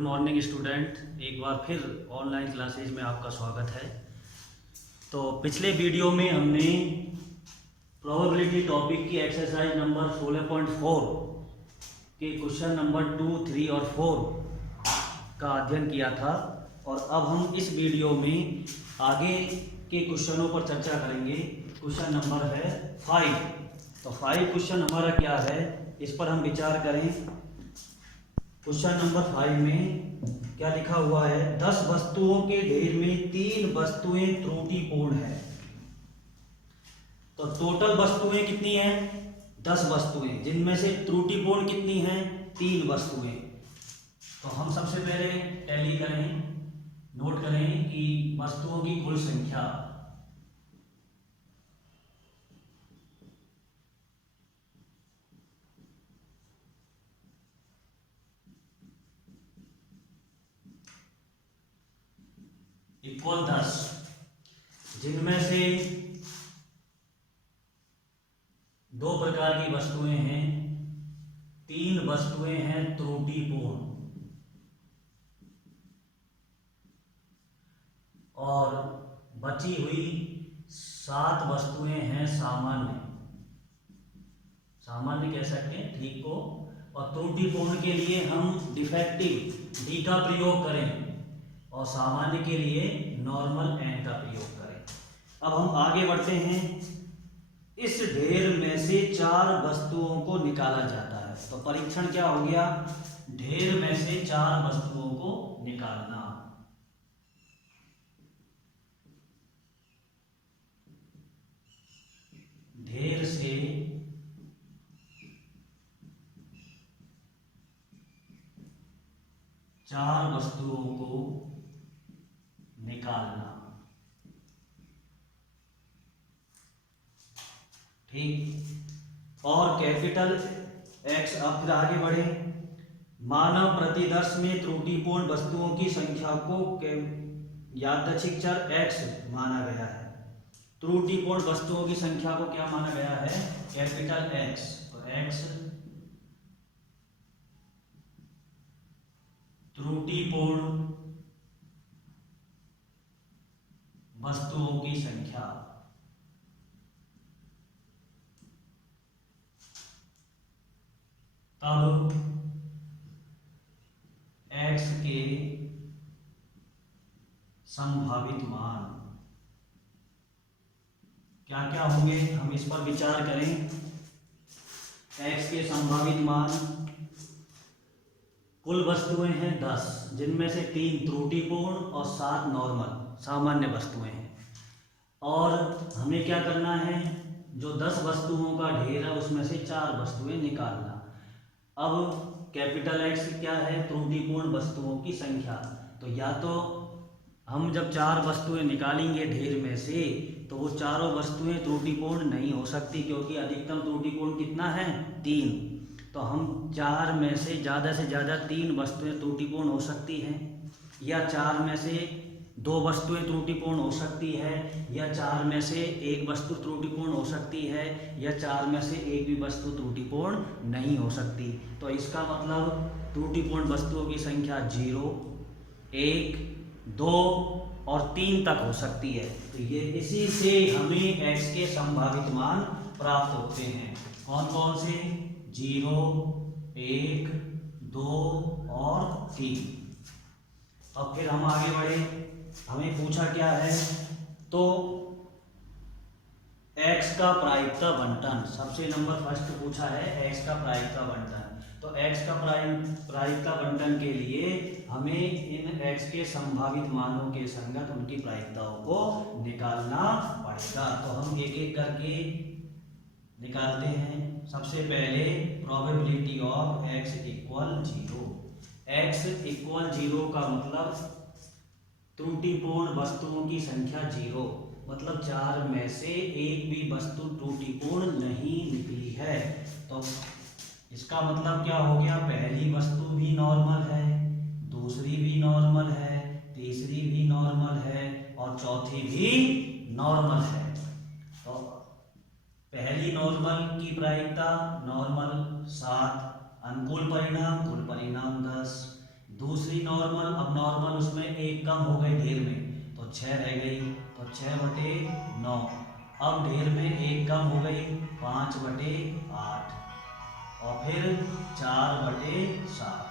Good morning student, एक बार फिर online classes में आपका स्वागत है। तो पिछले वीडियो में हमने प्रोबेबिलिटी टॉपिक की एक्सरसाइज नंबर 16.4 के क्वेश्चन नंबर 2, 3 और 4 का अध्ययन किया था और अब हम इस वीडियो में आगे के क्वेश्चनों पर चर्चा करेंगे। क्वेश्चन नंबर है 5। तो 5 क्वेश्चन हमारा क्या है, इस पर हम विचार करें। क्वेश्चन नंबर 5 में क्या लिखा हुआ है, 10 वस्तुओं के ढेर में 3 वस्तुएं त्रुटिपूर्ण है। तो टोटल वस्तुएं कितनी हैं? 10 वस्तुएं, जिनमें से त्रुटिपूर्ण कितनी हैं? 3 वस्तुएं। तो हम सबसे पहले टैली करें, नोट करें कि वस्तुओं की कुल संख्या इक्वल 10, जिनमें से 2 प्रकार की वस्तुएं हैं, 3 वस्तुएं हैं त्रुटिपूर्ण और बची हुई 7 वस्तुएं हैं सामान्य कह सकते हैं, ठीक को। और त्रुटिपूर्ण के लिए हम डिफेक्टिव डी का प्रयोग करें और सामान्य के लिए नॉर्मल एन का प्रयोग करें। अब हम आगे बढ़ते हैं। इस ढेर में से 4 वस्तुओं को निकाला जाता है। तो परीक्षण क्या हो गया? ढेर में से 4 वस्तुओं को निकालना। ढेर से 4 वस्तुओं को निकालना, ठीक। और कैपिटल एक्स, अब फिर आगे बढ़े। मानव प्रतिदर्श में त्रुटिपूर्ण वस्तुओं की संख्या को यादृच्छिक चर एक्स माना गया है। त्रुटिपूर्ण वस्तुओं की संख्या को क्या माना गया है? Capital x. तो एक्स त्रुटिपूर्ण वस्तुओं की संख्या, तब x के संभावित मान क्या क्या होंगे, हम इस पर विचार करें। x के संभावित मान, कुल वस्तुएं हैं 10, जिनमें से 3 त्रुटिपूर्ण और 7 नॉर्मल सामान्य वस्तुएं हैं। और हमें क्या करना है, जो 10 वस्तुओं का ढेर है उसमें से 4 वस्तुएं निकालना। अब कैपिटल एक्स क्या है? त्रुटिपूर्ण वस्तुओं की संख्या। तो या तो हम जब 4 वस्तुएं निकालेंगे ढेर में से, तो वो चारों वस्तुएं त्रुटिपूर्ण नहीं हो सकती, क्योंकि अधिकतम त्रुटिपूर्ण कितना है? 3। तो हम 4 में से ज़्यादा 3 वस्तुएं त्रुटिपूर्ण हो सकती हैं, या 4 में से 2 वस्तुएं त्रुटिपूर्ण हो सकती है, या 4 में से 1 वस्तु त्रुटिपूर्ण हो सकती है, या 4 में से 1 भी वस्तु त्रुटिपूर्ण नहीं हो सकती। तो इसका मतलब त्रुटिपूर्ण वस्तुओं की संख्या 0, 1, 2 और 3 तक हो सकती है। तो ये इसी से हमें x के संभावित मान प्राप्त होते हैं। कौन कौन से? 0, 1, 2 और 3। अब फिर हम आगे बढ़े। हमें पूछा क्या है, तो x का प्रायिकता बंटन, सबसे नंबर फर्स्ट पूछा है x का प्रायिकता बंटन। तो x का प्रायिकता बंटन के लिए हमें इन x के संभावित मानों के संगत उनकी प्रायिकताओं को निकालना पड़ेगा। तो हम एक एक करके निकालते हैं। सबसे पहले probability of x equal 0। x equal 0 का मतलब त्रुटिपूर्ण वस्तुओं की संख्या 0, मतलब 4 में से 1 भी वस्तु त्रुटिपूर्ण नहीं निकली है। तो इसका मतलब क्या हो गया? पहली वस्तु भी नॉर्मल है, दूसरी भी नॉर्मल है, तीसरी भी नॉर्मल है और चौथी भी नॉर्मल है। तो पहली नॉर्मल की प्रायिकता नॉर्मल 7, अनुकूल परिणाम कुल परिणाम 10। दूसरी नॉर्मल, अब नॉर्मल उसमें एक कम हो गई ढेर में तो 6 रह गई, तो 6/9। अब ढेर में एक कम हो गई 5/8 और फिर 4/7।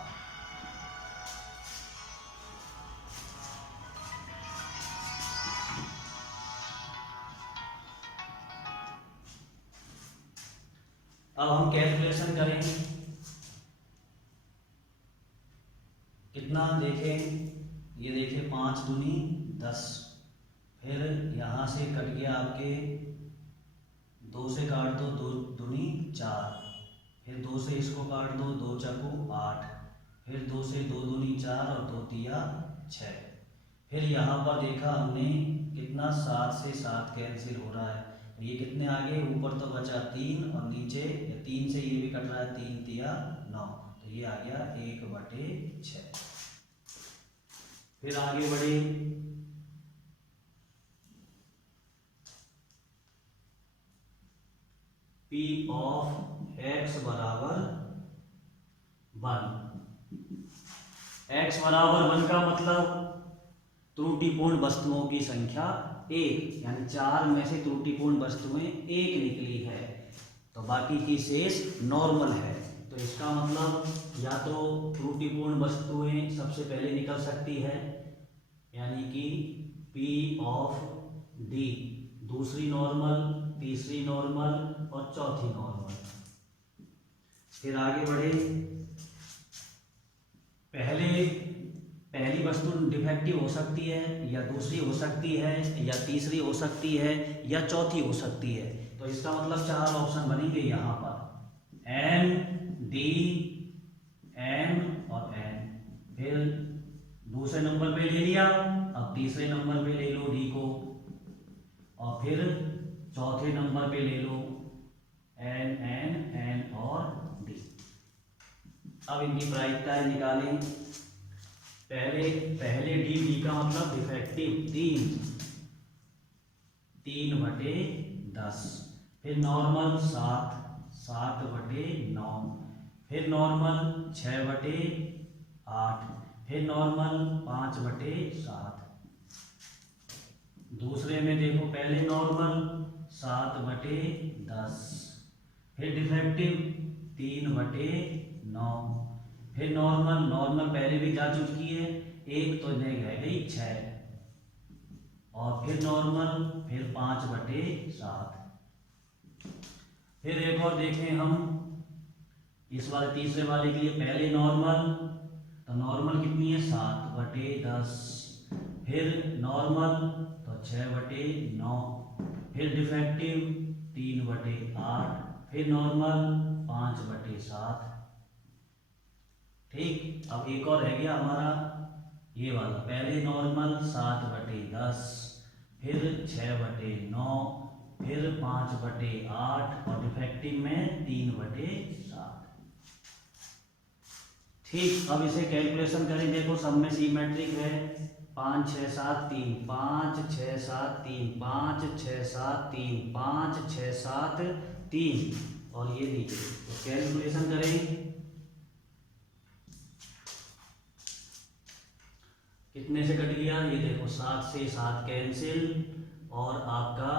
अब हम कैलकुलेशन करेंगे कितना, देखें ये देखें 5 दूनी 10, फिर यहाँ से कट गया आपके 2 से काट दो 2 दूनी 4, फिर 2 से इसको काट दो 2 चक्कू 8, फिर 2 से 2 दूनी 4 और 2 तिया 6। फिर यहाँ पर देखा हमने कितना 7 से 7 कैंसिल हो रहा है, ये कितने आगे ऊपर तो बचा 3 और नीचे 3 से ये भी कट रहा है 3 तिया 9, तो ये आ गया 1/6। फिर आगे बढ़े P ऑफ x बराबर 1। x बराबर 1 का मतलब त्रुटिपूर्ण वस्तुओं की संख्या 1, यानी 4 में से त्रुटिपूर्ण वस्तुएं 1 निकली है, तो बाकी की शेष नॉर्मल है। तो इसका मतलब या तो त्रुटिपूर्ण वस्तुएं सबसे पहले निकल सकती है, यानी कि P ऑफ D, दूसरी नॉर्मल, तीसरी नॉर्मल और चौथी नॉर्मल। फिर आगे बढ़े, पहली वस्तु डिफेक्टिव हो सकती है या दूसरी हो सकती है या तीसरी हो सकती है या चौथी हो सकती है, तो इसका मतलब 4 ऑप्शन बनेंगे यहाँ पर N, D, N और N। फिर दूसरे नंबर पे ले लिया, अब तीसरे नंबर पे ले लो D को, और फिर चौथे नंबर पे ले लो N, N, N और D। अब इनकी प्रायिकताएं निकालें। पहले D का मतलब डिफेक्टिव 3/10, फिर नॉर्मल 7/9, फिर नॉर्मल 6/8, फिर नॉर्मल 5/7। दूसरे में देखो, पहले नॉर्मल 7/10, फिर डिफेक्टिव 3/9, फिर नॉर्मल पहले भी जा चुकी है, एक तो नहीं रह गई 6, और फिर नॉर्मल, फिर 5/7। फिर एक और देखें हम इस वाले तीसरे वाले के लिए, पहले नॉर्मल, तो नॉर्मल कितनी है 7/10, फिर नॉर्मल तो 6/9, फिर डिफेक्टिव 3/8, फिर नॉर्मल 5/7। ठीक, अब एक और रह गया हमारा ये वाला, पहले नॉर्मल 7/10, फिर 6/9, फिर 5/8 और डिफेक्टिव में 3/7। ठीक, अब इसे कैलकुलेशन करें, देखो सब में सिमेट्रिक है, 5 6 7 3, 5 6 7 3, 5 6 7 3, 5 6 7 3, और ये नीचे, तो कैलकुलेशन करें कितने से कट गया, ये देखो 7 से 7 कैंसिल, और आपका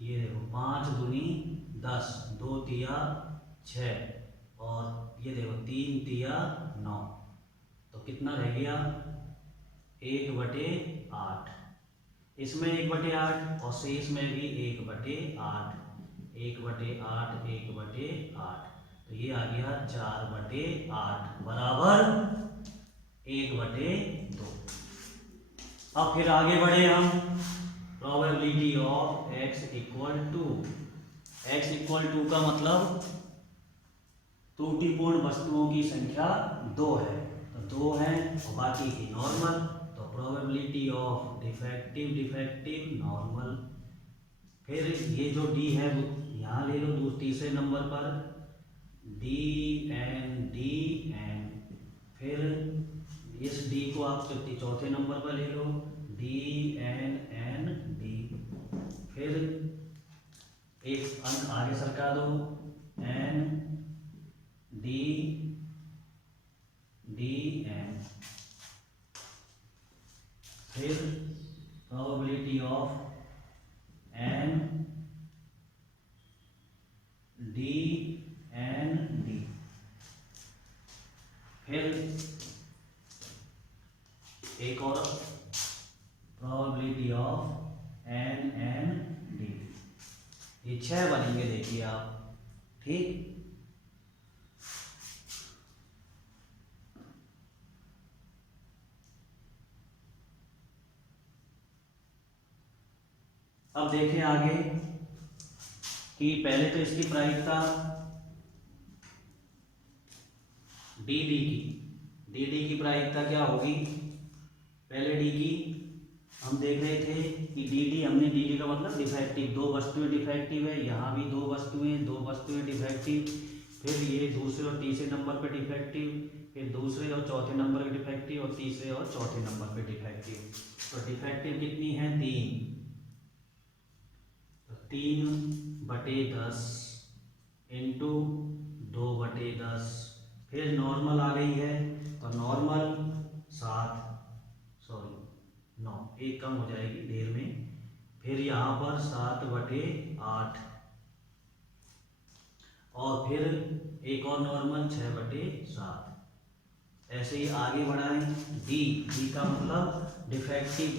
ये देखो 5 दूनी 10, 2 तिया 6, और ये देखो 3 तिया 9, तो कितना रह गया 1/8। इसमें 1/8 और शेष में भी 1/8, 1/8, 1/8, तो ये आ गया 4/8 बराबर 1/2। अब फिर आगे बढ़े हम, probability of x equal to का मतलब त्रुटिपूर्ण वस्तुओं की संख्या 2 है, तो 2 है और बाकी की नॉर्मल, तो प्रोबेबिलिटी ऑफ डिफेक्टिव नॉर्मल। फिर ये जो D है वो यहाँ ले लो, तीसरे नंबर पर D N, फिर इस D को आप चौथे नंबर पर ले लो, D N D, फिर एक अंक आगे सरका दो, N D डी एन, फिर probability of N D N D, फिर एक और probability of N N D. ये 6 बनेंगे, देखिए आप। ठीक, अब देखें आगे कि पहले तो इसकी प्रायिकता डी डी की प्रायिकता क्या होगी। पहले डी की हम देख रहे थे कि डी हमने डी का मतलब डिफेक्टिव, 2 वस्तुएं डिफेक्टिव है, यहाँ भी 2 वस्तुएं डिफेक्टिव, फिर ये दूसरे और तीसरे नंबर पे डिफेक्टिव, फिर दूसरे और चौथे नंबर पे डिफेक्टिव, और तीसरे और चौथे नंबर पे डिफेक्टिव। तो डिफेक्टिव कितनी है, 3, तो 3/10 इंटू 2/10, फिर नॉर्मल आ गई है, तो नॉर्मल 9, एक कम हो जाएगी ढेर में, फिर यहाँ पर 7/8, और फिर एक और नॉर्मल 6/7। ऐसे ही आगे बढ़ाएं। डी का मतलब डिफेक्टिव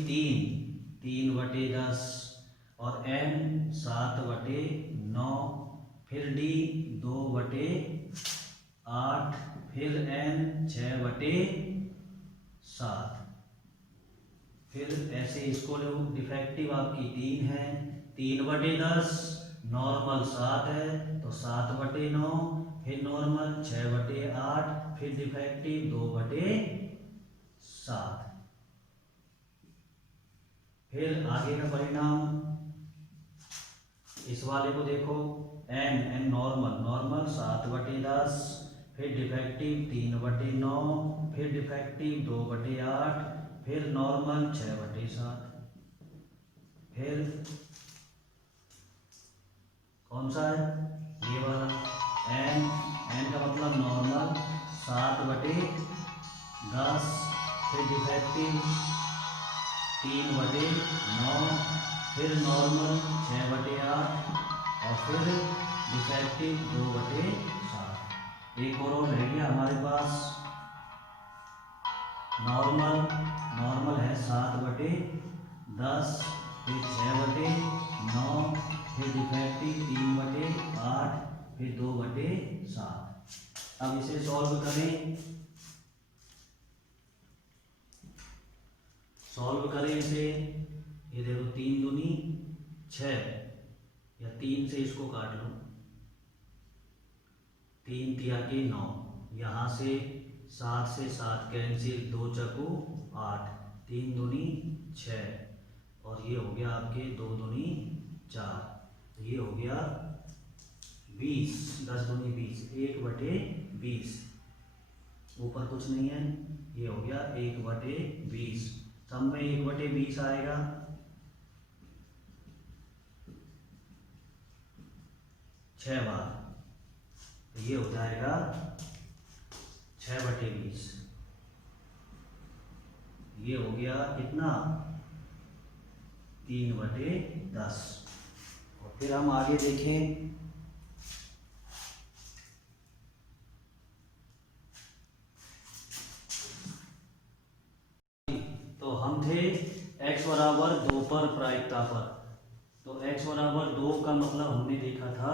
3/10, और एन 7/9, फिर डी 2/8, फिर एन 6/7, फिर ऐसे इसको लो। डिफेक्टिव आपकी 3 है, 3/10, नॉर्मल 7 है तो 7/9, फिर नॉर्मल 6/8, फिर डिफेक्टिव 2/7। फिर आगे का परिणाम इस वाले को देखो, एन नॉर्मल 7/10, फिर डिफेक्टिव 3/9, फिर डिफेक्टिव 2/8, फिर नॉर्मल 6/7, फिर कौन सा है, ये वाला एन का मतलब नॉर्मल 7/10, फिर डिफेक्टिव 3/9, फिर नॉर्मल 6/8, और फिर डिफेक्टिव 2/7। एक और रह गया हमारे पास, नॉर्मल है 7/10, फिर 6/9, फिर डिफेक्टिव 3/8, फिर 2/7। अब इसे सॉल्व करें, इसे। ये देखो 3 दूनी 6, या 3 से इसको काट लो, 3 तिया के 9, यहाँ से 7 से 7 कैंसिल, 2 चकू 8, 3 दूनी 6, और ये हो गया आपके 2 दूनी 4, ये हो गया 20, 10 दूनी 20, 1/20, ऊपर कुछ नहीं है, ये हो गया 1/20, सब में 1/20 आएगा, 6 बार, तो ये हो जाएगा 6/20, ये हो गया कितना, 3/10। और फिर हम आगे देखें, तो हम थे x बराबर 2 पर प्रायिकता पर। तो x बराबर 2 का मतलब हमने देखा था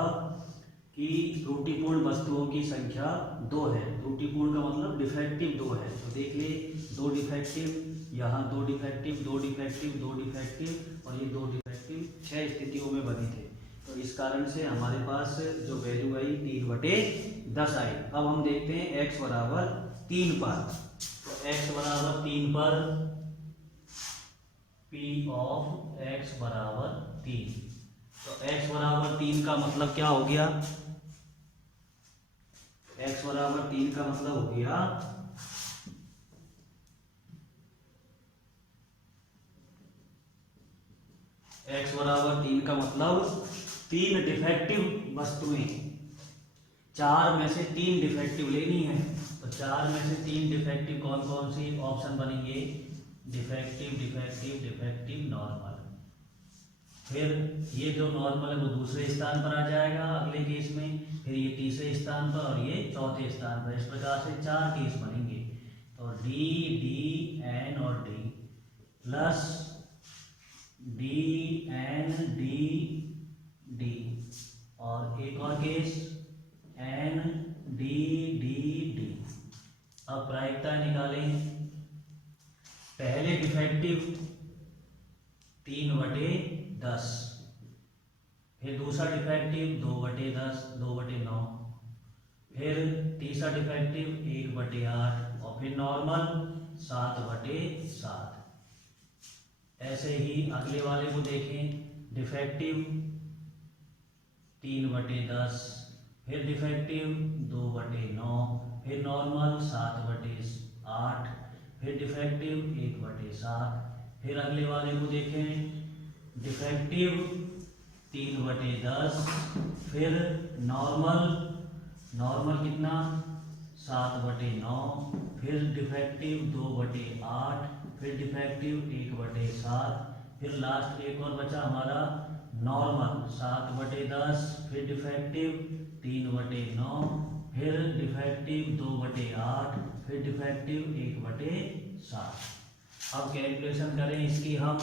कि त्रुटिपूर्ण वस्तुओं की संख्या 2 है। त्रुटिपूर्ण का मतलब डिफेक्टिव 2 है। तो देख लिए 2 डिफेक्टिव, यहाँ 2 डिफेक्टिव, 2 डिफेक्टिव, 2 डिफेक्टिव, और ये 2 डिफेक्टिव 6 स्थितियों में बनी थे। तो इस कारण से हमारे पास जो वैल्यू आई 3/10 आई। अब हम देखते हैं x बराबर 3 पर। तो x बराबर 3 पर P ऑफ x बराबर 3। तो x बराबर 3 का मतलब क्या हो गया, x बराबर 3 का मतलब हो गया x बराबर 3 का मतलब 3 डिफेक्टिव वस्तुएं, 4 में से 3 डिफेक्टिव लेनी है, तो 4 में से 3 डिफेक्टिव कौन कौन सी ऑप्शन बनेंगे? Defective, defective, defective, normal. फिर ये जो नॉर्मल है वो दूसरे स्थान पर आ जाएगा अगले केस में, फिर ये तीसरे स्थान पर और ये चौथे स्थान पर। इस प्रकार से 4 केस बनेंगे। तो डी, डी, एन और D plus D, N, D, D और एक और case N, D, D, D. अब प्रायिकता निकालें। पहले डिफेक्टिव 3/10, फिर दूसरा डिफेक्टिव 2/10, 2/9, फिर तीसरा डिफेक्टिव 1/8 और फिर नॉर्मल 7/7। ऐसे ही अगले वाले को देखें। डिफेक्टिव 3/10, फिर डिफेक्टिव 2/9, फिर नॉर्मल 7/8, फिर डिफेक्टिव 1/7। फिर अगले वाले को देखें। डिफेक्टिव 3/10, फिर नॉर्मल कितना 7/9, फिर डिफेक्टिव 2/8, फिर डिफेक्टिव 1/7, फिर लास्ट एक और बचा हमारा नॉर्मल 7/10, फिर डिफेक्टिव 3/9, फिर डिफेक्टिव 2/8, फिर डिफेक्टिव 1/7। अब कैलकुलेशन करें इसकी हम,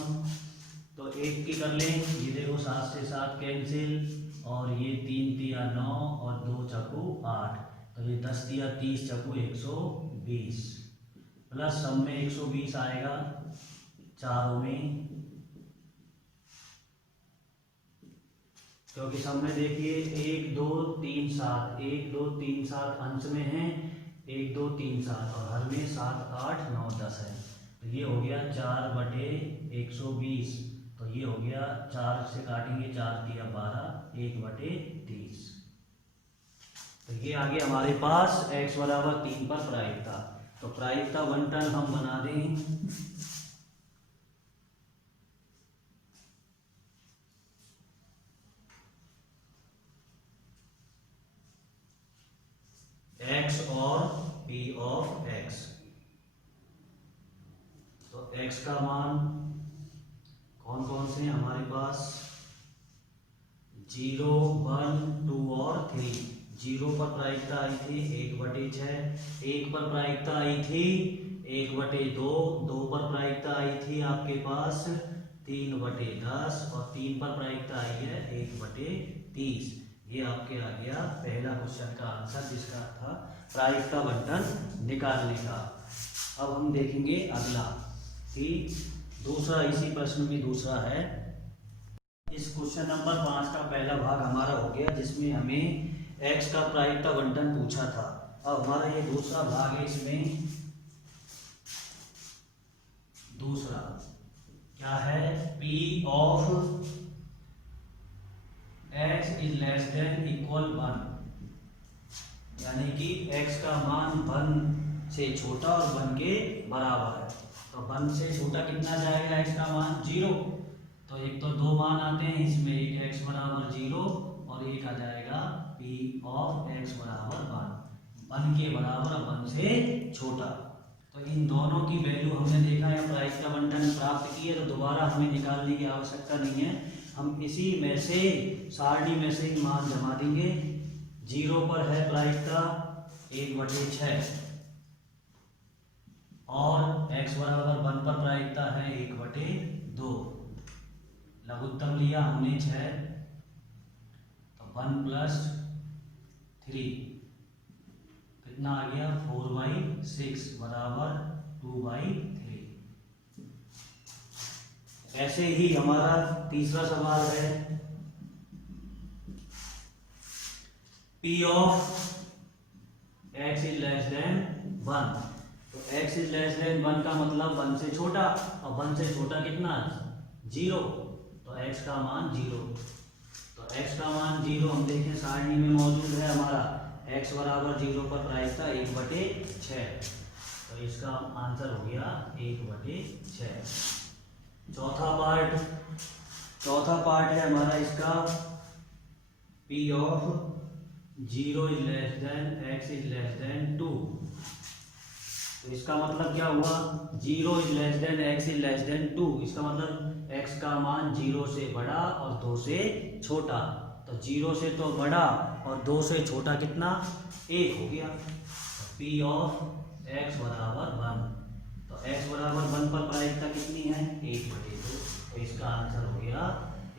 तो 1 की कर लें। ये देखो 7 से 7 कैंसिल, और ये 3 तिया 9 और 2 चक्कू 8, तो ये 10 तिया 30 चक्कू 120, प्लस सब में 120 आएगा चारों में, क्योंकि सब में देखिए 1 2 3 7, 1 2 3 7 अंश में है, 1 2 3 7 और हर में 7 8 9 10 है। तो ये हो गया 4/120, तो ये हो गया 4 से काटेंगे 4 तिया 12, 1/30। तो ये आ गया हमारे पास x बराबर 3 पर प्रायिकता। तो प्रायिकता बंटन हम बना दें। x और p ऑफ x। तो x का मान कौन कौन से हैं हमारे पास? 0 1 2 और 3। 0 पर प्रायिकता आई थी 1/6, 1 पर प्रायिकता आई थी 1/2, 2 पर प्रायिकता आई थी आपके पास 3/10 और 3 पर प्रायिकता आई है 1/30। ये आपके आ गया पहला क्वेश्चन का आंसर, जिसका था प्रायिकता बंटन निकालने का। अब हम देखेंगे अगला कि दूसरा, इसी प्रश्न में दूसरा है। इस क्वेश्चन नंबर 5 का पहला भाग हमारा हो गया, जिसमें हमें x का प्रायिकता बंटन पूछा था। अब हमारा ये दूसरा भाग है। इसमें दूसरा क्या है? p of x is less than equal 1, यानी कि x का मान 1 से छोटा और 1 के बराबर है। तो 1 से छोटा कितना जाएगा x का मान? 0। तो एक तो 2 मान आते हैं इसमें, एक x बराबर 0 और एक आ जाएगा p ऑफ x बराबर 1, 1 के बराबर 1 से छोटा। तो इन दोनों की वैल्यू हमने देखा है, प्रायिकता बंटन प्राप्त की है, तो दोबारा हमें निकालने की आवश्यकता नहीं है। हम इसी में से सारणी में से मान जमा देंगे। 0 पर है प्रायिकता 1/6 और x बराबर 1 पर प्रायिकता है 1/2। लघुत्तम लिया हमने 6, तो 1 + 3 कितना आ गया? 4/6 बराबर 2/3। ऐसे ही हमारा तीसरा सवाल है। p of x is less than 1। तो x इज लेस देन 1 का मतलब 1 से छोटा, और 1 से छोटा कितना? 0। तो x का मान 0। तो x का मान 0 हम देखें सारणी में मौजूद है हमारा। x बराबर 0 पर प्रायिकता 1/6, तो इसका आंसर हो गया 1/6। चौथा पार्ट है हमारा इसका। p of 0 is less than x is less than 2। तो इसका मतलब क्या हुआ, 0 is less than x is less than 2, इसका मतलब x का मान 0 से बड़ा और 2 से छोटा। तो 0 से तो बड़ा और 2 से छोटा कितना, 1 हो गया। P ऑफ x बराबर 1। तो x बराबर 1 पर प्रायिकता कितनी है, 1/2। तो इसका आंसर हो गया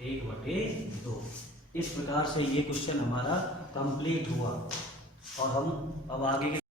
1/2। इस प्रकार से ये क्वेश्चन हमारा कंप्लीट हुआ और हम अब आगे